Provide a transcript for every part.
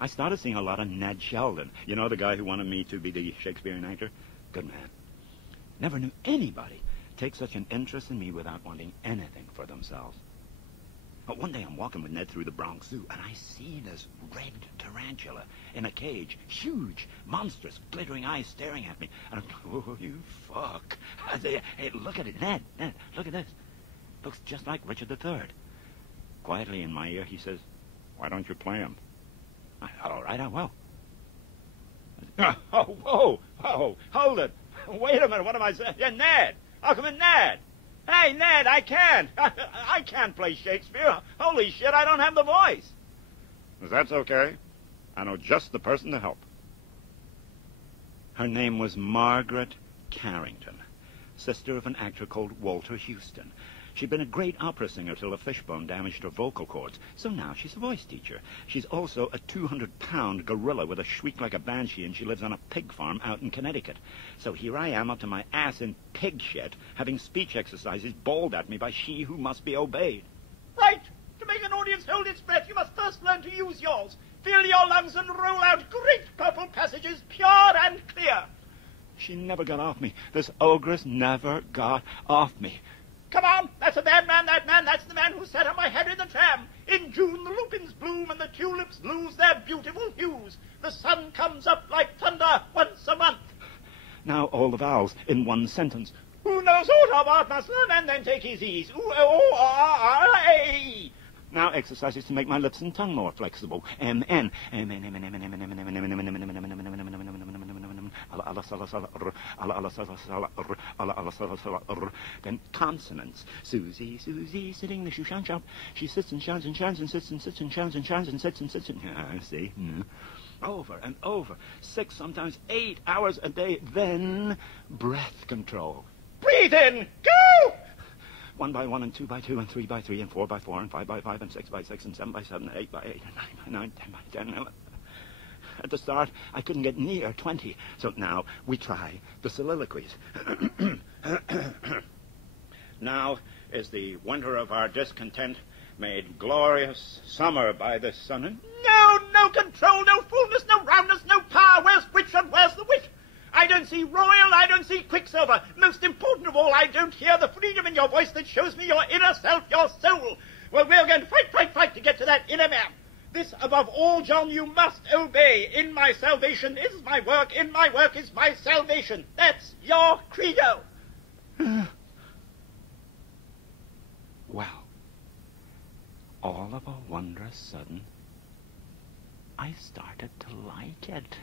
I started seeing a lot of Ned Sheldon. You know, the guy who wanted me to be the Shakespearean actor? Good man. Never knew anybody take such an interest in me without wanting anything for themselves. But one day I'm walking with Ned through the Bronx Zoo, and I see this red tarantula in a cage. Huge, monstrous, glittering eyes staring at me. And I'm, oh, you fuck. I say, hey, look at it, Ned, look at this. Looks just like Richard III. Quietly in my ear, he says, why don't you play him? All right, I will. Oh, whoa, hold it. Wait a minute, what am I saying? Yeah, Ned. I'll come in, Ned. Hey, Ned, I can't. I can't play Shakespeare. Holy shit, I don't have the voice. That's okay. I know just the person to help. Her name was Margaret Carrington, sister of an actor called Walter Houston. She'd been a great opera singer till a fishbone damaged her vocal cords, so now she's a voice teacher. She's also a 200-pound gorilla with a shriek like a banshee, and she lives on a pig farm out in Connecticut. So here I am up to my ass in pig shit, having speech exercises bawled at me by she who must be obeyed. Right! To make an audience hold its breath, you must first learn to use yours. Fill your lungs and roll out great purple passages, pure and clear. She never got off me. This ogress never got off me. Come on, that's a bad man, that man. That's the man who sat on my head in the tram. In June, the lupins bloom and the tulips lose their beautiful hues. The sun comes up like thunder once a month. Now all the vowels in one sentence. Who knows all of art must learn and then take his ease. Ooh, oh, ah, ah, a. Now exercises to make my lips and tongue more flexible. M-N. Then consonants. Susie, Susie, sitting in the shoe shine shop. She sits and shines and shines and sits and sits and shines and shines and sits and sits and... see? Over and over. 6, sometimes 8 hours a day. Then breath control. Breathe in! Go! 1 by 1 and 2 by 2 and 3 by 3 and 4 by 4 and 5 by 5 and 6 by 6 and 7 by 7 and 8 by 8 and 9 by 9, 10 by 10 and 11. At the start, I couldn't get near 20, so now we try the soliloquies. Now is the winter of our discontent made glorious summer by the sun. And no control, no fullness, no roundness, no power. Where's which and where's the wit? I don't see royal, I don't see quicksilver. Most important of all, I don't hear the freedom in your voice that shows me your inner self, your soul. Well, we're going to fight to get to that inner man. This, above all, John, you must obey. In my salvation is my work. In my work is my salvation. That's your credo. Well, all of a wondrous sudden, I started to like it.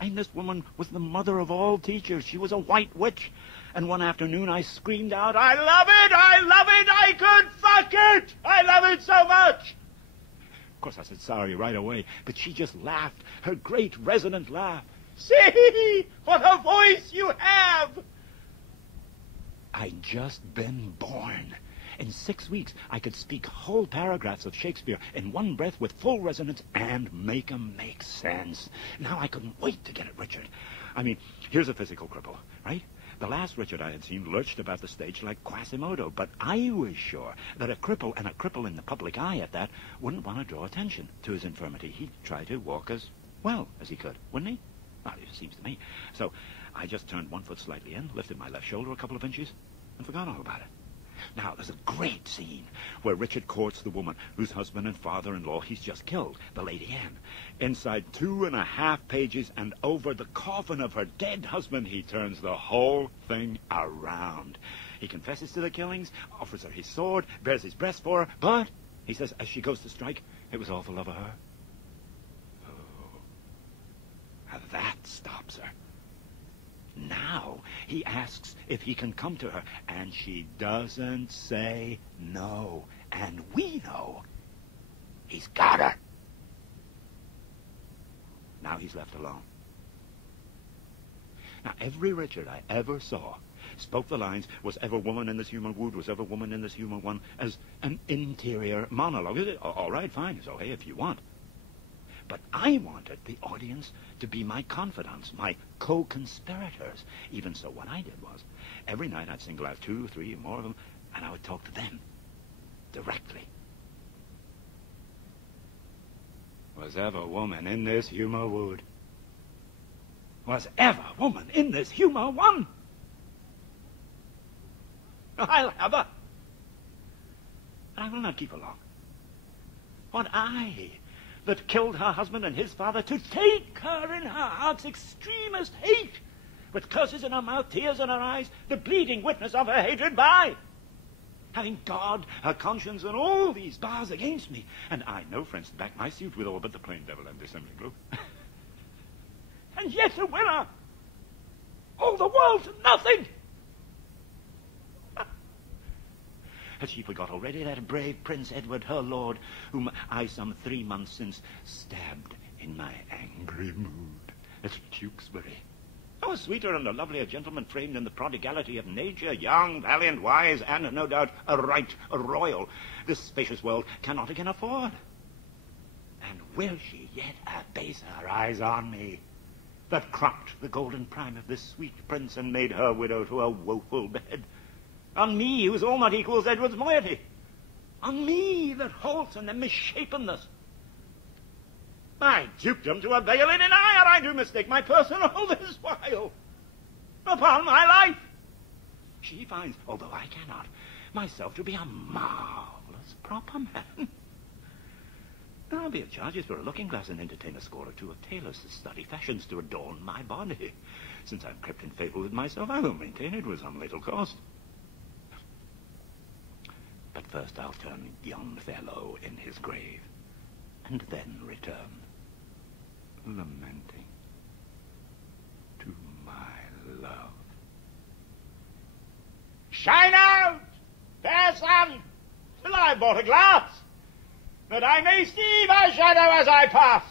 And this woman was the mother of all teachers. She was a white witch. And one afternoon I screamed out, I love it! I love it! I could fuck it! I love it so much! Of course, I said sorry right away, but she just laughed, her great resonant laugh. See, what a voice you have! I'd just been born. In 6 weeks, I could speak whole paragraphs of Shakespeare in one breath with full resonance and make 'em make sense. Now I couldn't wait to get at Richard. I mean, here's a physical cripple, right? The last Richard I had seen lurched about the stage like Quasimodo, but I was sure that a cripple, and a cripple in the public eye at that, wouldn't want to draw attention to his infirmity. He'd try to walk as well as he could, wouldn't he? Well, it seems to me. So I just turned one foot slightly in, lifted my left shoulder a couple of inches, and forgot all about it. Now, there's a great scene where Richard courts the woman whose husband and father-in-law he's just killed, the Lady Anne. Inside 2.5 pages and over the coffin of her dead husband, he turns the whole thing around. He confesses to the killings, offers her his sword, bears his breast for her, but, he says, as she goes to strike, it was all for love of her. Oh, that stops her. Now he asks if he can come to her, and she doesn't say no. And we know he's got her. Now he's left alone. Now every Richard I ever saw spoke the lines, was ever woman in this human wooed, was ever woman in this human won, as an interior monologue. All right, fine, so hey, if you want. But I wanted the audience to be my confidants, my co-conspirators. Even so, what I did was, every night I'd single out 2 or 3 more of them, and I would talk to them directly. Was ever woman in this humour wood? Was ever woman in this humour won? I'll have her. But I will not keep her long. What I, that killed her husband and his father, to take her in her heart's extremest hate, with curses in her mouth, tears in her eyes, the bleeding witness of her hatred by, having God, her conscience, and all these bars against me, and I no friends to back my suit with all but the plain devil and dissembling glue. And yet a winner! All the world to nothing! Had she forgot already that brave Prince Edward, her lord, whom I some 3 months since stabbed in my angry mood at Tewkesbury? A sweeter and a lovelier gentleman framed in the prodigality of nature, young, valiant, wise, and no doubt a royal, this spacious world cannot again afford. And will she yet abase her eyes on me, that cropped the golden prime of this sweet prince and made her widow to a woeful bed? On me, whose all not equals Edward's moiety? On me, that halts in the misshapenness? My dukedom to a veil in deny, or I do mistake my person all this while. Upon my life, she finds, although I cannot, myself to be a marvellous proper man. I'll be of charges for a looking-glass and entertain a score or two of tailors to study fashions to adorn my body. Since I'm crept in favour with myself, I will maintain it with some little cost. But first I'll turn yon fellow in his grave, and then return, lamenting, to my love. Shine out, fair sun, till I bought a glass, that I may see my shadow as I pass.